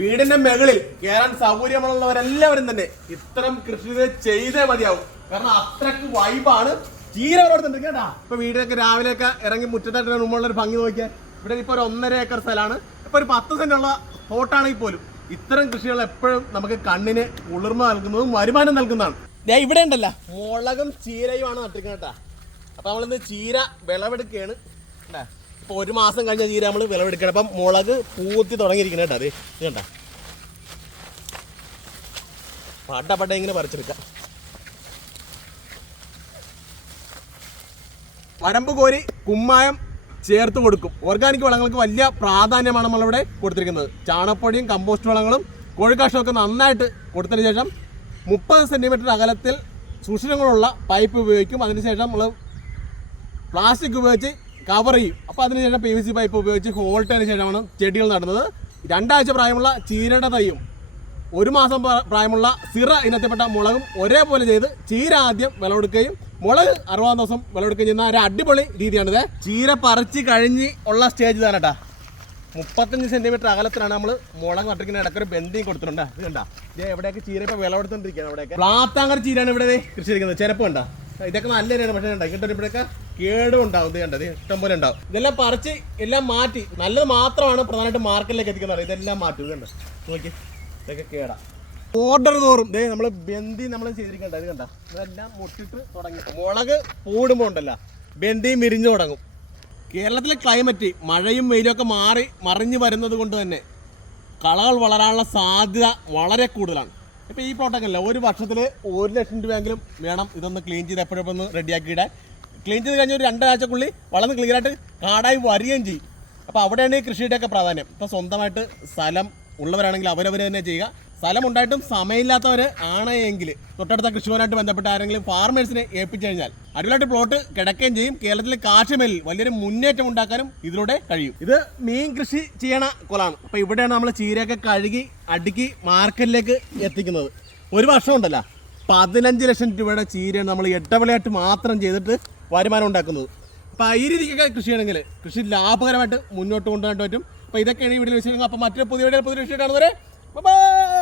വീടിന്റെ മുകളിൽ കയറാൻ സൗകര്യമുള്ളവരെല്ലാവരും തന്നെ ഇത്തരം കൃഷി ചെയ്തേ മതിയാവും. കാരണം അത്രയ്ക്ക് വൈബാണ്. ചീര വളർത്തുന്നുണ്ട് കേട്ടാ. ഇപ്പൊ വീടിനൊക്കെ രാവിലെയൊക്കെ ഇറങ്ങി മുറ്റത്തായിട്ട് മുമ്പുള്ള ഒരു ഭംഗി നോക്കിയാൽ ഇവിടെ ഇപ്പൊ ഒരു ഒന്നര ഏക്കർ സ്ഥലമാണ്. ഇപ്പൊ ഒരു പത്ത് സെന്റ് ഉള്ള തോട്ടാണെങ്കിൽ പോലും ഇത്തരം കൃഷികൾ എപ്പോഴും നമുക്ക് കണ്ണിന് കുളിർമ നൽകുന്നതും വരുമാനം നൽകുന്നതാണ്. ഞാൻ ഇവിടെ ഉണ്ടല്ല. മുളകും ചീരയുമാണ് നട്ടിരിക്കുന്നത് കേട്ടാ. അപ്പൊ നമ്മളിന്ന് ചീര വിളവെടുക്കുകയാണ്. ഇപ്പൊ ഒരു മാസം കഴിഞ്ഞ ചീര നമ്മൾ വിളവെടുക്കണം. അപ്പം മുളക് പൂത്തി തുടങ്ങിയിരിക്കണം കേട്ടോ അത്. കണ്ട. പട്ട പട്ട ഇങ്ങനെ പറിച്ചെടുക്കാം. വരമ്പ് കോരി കുമ്മായം ചേർത്ത് കൊടുക്കും. ഓർഗാനിക് വളങ്ങൾക്ക് വലിയ പ്രാധാന്യമാണ് നമ്മളിവിടെ കൊടുത്തിരിക്കുന്നത്. ചാണകപ്പൊടിയും കമ്പോസ്റ്റ് വളങ്ങളും കോഴിക്കാഷ്ടമൊക്കെ നന്നായിട്ട് കൊടുത്തതിന് ശേഷം മുപ്പത് സെന്റിമീറ്റർ അകലത്തിൽ സുഷിരങ്ങളുള്ള പൈപ്പ് ഉപയോഗിക്കും. അതിനുശേഷം നമ്മൾ പ്ലാസ്റ്റിക് ഉപയോഗിച്ച് കവർ ചെയ്യും. അപ്പോൾ അതിനുശേഷം പി വി സി പൈപ്പ് ഉപയോഗിച്ച് ഹോൾട്ടതിന് ശേഷമാണ് ചെടികൾ നടുന്നത്. രണ്ടാഴ്ച പ്രായമുള്ള ചീരയുടെ തൈയും ഒരു മാസം പ്രായമുള്ള സിറ ഇനത്തിൽപ്പെട്ട മുളകും ഒരേപോലെ ചെയ്ത് ചീര ആദ്യം വിളവെടുക്കുകയും മുളക് അറുപതാം ദിവസം വിളവെടുക്കുകയും ചെയ്യുന്ന ഒരു അടിപൊളി രീതിയാണിത്. ചീര പറിച്ച് കഴിഞ്ഞ് ഉള്ള സ്റ്റേജ് ഇതാണ് കേട്ടാ. മുപ്പത്തഞ്ച് സെന്റിമീറ്റർ അകലത്തിലാണ് നമ്മൾ മുളക് നട്ടിരിക്കുന്ന ഇടയ്ക്കൊരു ബന്ധിയും കൊടുത്തിട്ടുണ്ട്. ഇത് കണ്ടാ? ഇത് എവിടെയൊക്കെ ചീര ഇപ്പൊ വിളവെടുത്തോണ്ടിരിക്കുകയാണ് അവിടെയൊക്കെ. പ്ലാത്താങ്കർ ചീരയാണ് ഇവിടെ കൃഷി ചെയ്തിരിക്കുന്നത് ചിലപ്പോൾ കണ്ടാ ഇതൊക്കെ നല്ല തന്നെയാണ് പക്ഷേ ഉണ്ടാക്കി ഇവിടെയൊക്കെ കേടും ഉണ്ടാവും. ഇത് കണ്ടത് ഇഷ്ടംപോലെ ഉണ്ടാവും. ഇതെല്ലാം പറിച്ച് എല്ലാം മാറ്റി. നല്ലത് മാത്രമാണ് പ്രധാനമായിട്ട് മാർക്കറ്റിലേക്ക് എത്തിക്കുന്നത് ഇതെല്ലാം മാറ്റും. ഇത് കണ്ടോ? നോക്കി. ഇതൊക്കെ കേടാ. ഓർഡർ തോറും ദേ നമ്മൾ ബന്ദി നമ്മൾ ചെയ്തിരിക്കണ്ട. ഇത് കണ്ട? ഇതെല്ലാം മുട്ടിട്ട് തുടങ്ങി. മുളക് പൂടുമ്പോൾ ഉണ്ടല്ലോ. ബന്ദി മിരിഞ്ഞു തുടങ്ങും. കേരളത്തിലെ ക്ലൈമറ്റ് മഴയും വെയിലും ഒക്കെ മാറി മറിഞ്ഞു വരുന്നത് കൊണ്ട് തന്നെ കളകൾ വളരാനുള്ള സാധ്യത വളരെ കൂടുതലാണ്. ഇപ്പോൾ ഈ പ്ലോട്ടൊക്കെ അല്ല ഒരു വർഷത്തിൽ ഒരു ലക്ഷം രൂപയെങ്കിലും വേണം ഇതൊന്ന് ക്ലീൻ ചെയ്ത് എപ്പോഴും ഒന്ന് റെഡിയാക്കിയിടാൻ ക്ലീൻ ചെയ്ത് കഴിഞ്ഞ ഒരു രണ്ടാഴ്ചക്കുള്ളിൽ വളർന്ന് ക്ലിയറായിട്ട് കാടായി വരികയും ചെയ്യും. അപ്പോൾ അവിടെയാണ് ഈ കൃഷിയുടെയൊക്കെ പ്രാധാന്യം. ഇപ്പോൾ സ്വന്തമായിട്ട് സ്ഥലം ഉള്ളവരാണെങ്കിൽ അവരവർ തന്നെ ചെയ്യുക. സ്ഥലമുണ്ടായിട്ടും സമയമില്ലാത്തവർ ആണ് എങ്കിൽ തൊട്ടടുത്ത കൃഷിഭവനായിട്ട് ബന്ധപ്പെട്ട ആരെങ്കിലും ഫാർമേഴ്സിനെ ഏൽപ്പിച്ചു കഴിഞ്ഞാൽ അടിപൊളിയായിട്ട് പ്ലോട്ട് കിടക്കുകയും ചെയ്യും. കേരളത്തിലെ കാർഷികമേലിൽ വലിയൊരു മുന്നേറ്റം ഉണ്ടാക്കാനും ഇതിലൂടെ കഴിയും. ഇത് മീൻ കൃഷി ചെയ്യണ കൊലാണ് അപ്പോൾ ഇവിടെയാണ് നമ്മൾ ചീരയൊക്കെ കഴുകി അടുക്കി മാർക്കറ്റിലേക്ക് എത്തിക്കുന്നത്. ഒരു വർഷം ഉണ്ടല്ലോ. പതിനഞ്ച് ലക്ഷം രൂപയുടെ ചീരയാണ് നമ്മൾ എട്ടവിളയായിട്ട് മാത്രം ചെയ്തിട്ട് വരുമാനം ഉണ്ടാക്കുന്നത്. അപ്പോൾ ഈ രീതിക്കൊക്കെ കൃഷി ചെയ്യണമെങ്കിൽ കൃഷി ലാഭകരമായിട്ട് മുന്നോട്ട് കൊണ്ടുപോകാൻ പറ്റും. അപ്പോൾ ഇതൊക്കെയാണ് ഈ വീഡിയോ വിഷയങ്ങൾ അപ്പോൾ മറ്റൊരു പുതിയ പുതിയ വിഷയം കാണുന്നവരെ ബൈ